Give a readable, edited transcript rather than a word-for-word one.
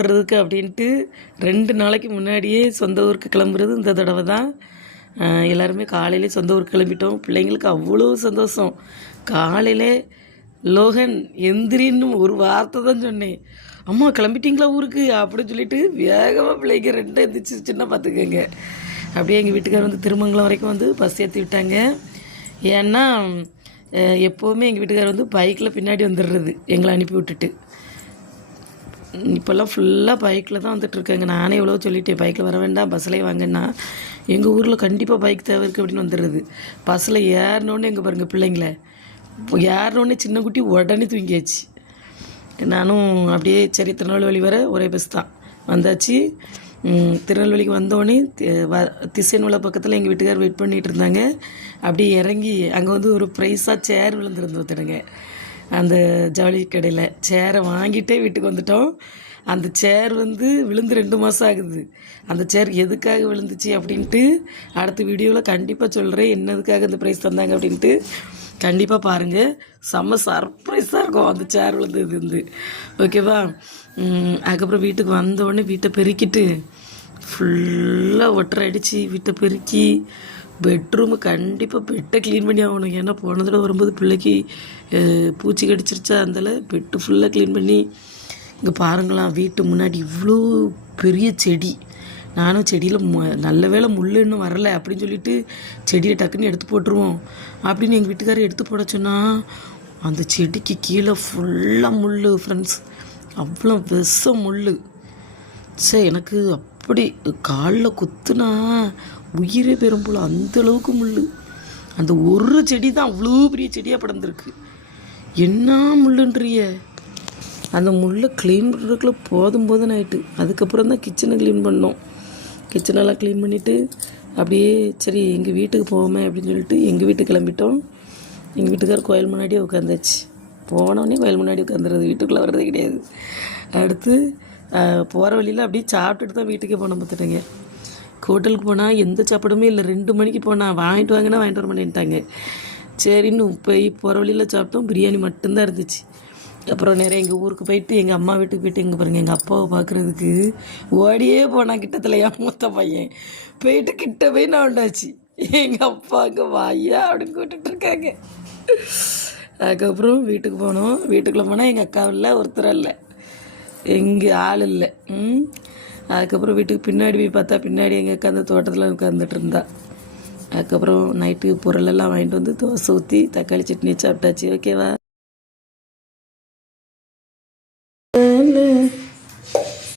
வர்றதுக்கு அப்படின்ட்டு 2 நாளைக்கு முன்னாடியே சொந்த ஊருக்கு கிளம்புறது இந்த தடவை தான். எல்லாருமே காலையிலே சொந்த ஊருக்கு கிளம்பிட்டோம். பிள்ளைங்களுக்கு அவ்வளோ சந்தோஷம். காலையிலே லோகன் எந்திரின்னு ஒரு வார்த்தை தான் சொன்னேன். அம்மா கிளம்பிட்டீங்களா ஊருக்கு அப்படின்னு சொல்லிட்டு வேகமாக பிள்ளைங்க 2 எந்திரிச்சிருச்சுன்னா பார்த்துக்கோங்க. அப்படியே எங்கள் வீட்டுக்கார் வந்து திருமங்கலம் வரைக்கும் வந்து பஸ் ஏற்றி விட்டாங்க. ஏன்னா எப்போவுமே எங்கள் வீட்டுக்கார் வந்து பைக்கில் பின்னாடி வந்துடுறது எங்களை அனுப்பி விட்டுட்டு. இப்போல்லாம் ஃபுல்லாக பைக்கில் தான் வந்துட்டுருக்காங்க. நானே எவ்வளோ சொல்லிட்டேன், பைக்கில் வர வேண்டாம், பஸ்ஸில் வாங்கன்னா. எங்கள் ஊரில் கண்டிப்பாக பைக் தேவை இருக்குது அப்படின்னு வந்துடுறது. பஸ்ஸில் ஏறினோடனே எங்கே பாருங்கள் பிள்ளைங்கள ஏறினோடனே சின்ன குட்டி உடனே தூங்கியாச்சு. நானும் அப்படியே சரி திருநெல்வேலி வர ஒரே பஸ் தான் வந்தாச்சு. திருநெல்வேலிக்கு வந்தோடனே திசைநூலை பக்கத்தில் எங்கள் வீட்டுக்கார் வெயிட் பண்ணிகிட்டு இருந்தாங்க. அப்படியே இறங்கி அங்கே வந்து ஒரு ப்ரைஸாக சேர் விழுந்துருந்து வந்துடுங்க. அந்த ஜவுளி கடையில் சேரை வாங்கிட்டே வீட்டுக்கு வந்துட்டோம். அந்த சேர் வந்து விழுந்து 2 மாதம் ஆகுது. அந்த சேர் எதுக்காக விழுந்துச்சு அப்படின்ட்டு அடுத்த வீடியோவில் கண்டிப்பாக சொல்கிறேன். என்னதுக்காக இந்த ப்ரைஸ் தந்தாங்க அப்படின்ட்டு கண்டிப்பாக பாருங்கள். செம்ம சர்ப்ரைஸாக இருக்கும் அந்த சேர் விழுந்தது இருந்து. ஓகேவா? அதுக்கப்புறம் வீட்டுக்கு வந்தோடனே வீட்டை பெருக்கிட்டு ஃபுல்லாக ஒட்டரை அடித்து வீட்டை பெருக்கி பெட்ரூமு கண்டிப்பாக பெட்டை க்ளீன் பண்ணி ஆகணும். ஏன்னா போன தடவை வரும்போது பிள்ளைக்கு பூச்சி கடிச்சிருச்சா, அதில் பெட்டு ஃபுல்லாக க்ளீன் பண்ணி. இங்கே பாருங்களாம், வீட்டு முன்னாடி இவ்வளோ பெரிய செடி. நானும் செடியில் நல்ல வேளை முள் இன்னும் வரலை அப்படின்னு சொல்லிட்டு செடியை டக்குன்னு எடுத்து போட்டுருவோம் அப்படின்னு எங்கள் வீட்டுக்காரர் எடுத்து போட சொன்னால், அந்த செடிக்கு கீழே ஃபுல்லாக முள் ஃப்ரெண்ட்ஸ். அவ்வளோ விஷம் முள். சரி, எனக்கு அப்படி காலில் குத்துனா உயிரே பெரும் போல் அந்தளவுக்கு முள். அந்த ஒரு செடி தான் அவ்வளோ பெரிய செடியாக படர்ந்துருக்கு. என்ன முள்ளுன்றிய? அந்த முள்ளை க்ளீன் பண்ணுறதுக்குள்ள போதும் ஆயிட்டு. அதுக்கப்புறம் தான் கிச்சனை க்ளீன் பண்ணோம். கிச்சனெல்லாம் க்ளீன் பண்ணிவிட்டு அப்படியே சரி எங்கள் வீட்டுக்கு போவோமே அப்படின்னு சொல்லிட்டு எங்கள் வீட்டுக்கு கிளம்பிட்டோம். எங்கள் வீட்டுக்கார் கோயில் முன்னாடியே உட்காந்தாச்சு. போனோடனே கோயில் முன்னாடி உட்காந்துறது, வீட்டுக்குள்ளே வர்றதே கிடையாது. அடுத்து போகிற வழியில் அப்படியே சாப்பிட்டுட்டு தான் வீட்டுக்கே போனோம். பார்த்துட்டேங்க, ஹோட்டலுக்கு போனால் எந்த சாப்பாடுமே இல்லை. 2 மணிக்கு போனால் வாங்கிட்டு வாங்கினா வாங்கிட்டு வர மாட்டேன்ட்டாங்க. சரின்னு போய் போகிற வழியில் சாப்பிட்டோம். பிரியாணி மட்டும்தான் இருந்துச்சு. அப்புறம் நிறைய எங்கள் ஊருக்கு போயிட்டு எங்கள் அம்மா வீட்டுக்கு போயிட்டு எங்கே பாருங்கள் எங்கள் அப்பாவை பார்க்குறதுக்கு ஓடியே போனான். கிட்டத்தில் என் மூத்த பையன் போயிட்டு கிட்ட போய் நான் உண்டாச்சு. எங்கள் அப்பா அங்கே வாயா அப்படின்னு கூப்பிட்டுருக்காங்க. அதுக்கப்புறம் வீட்டுக்கு போனோம். வீட்டுக்குள்ளே போனால் எங்கள் அக்கா இல்லை, ஒருத்தர் இல்லை, எங்கே ஆள் இல்லை. அதுக்கப்புறம் வீட்டுக்கு பின்னாடி போய் பார்த்தா பின்னாடி எங்கள் அக்கா அந்த தோட்டத்தில் உட்காந்துட்டு இருந்தா. அதுக்கப்புறம் நைட்டு பொருளெல்லாம் வாங்கிட்டு வந்து தோசை ஊற்றி தக்காளி சட்னி சாப்பிட்டாச்சு. ஓகேவா?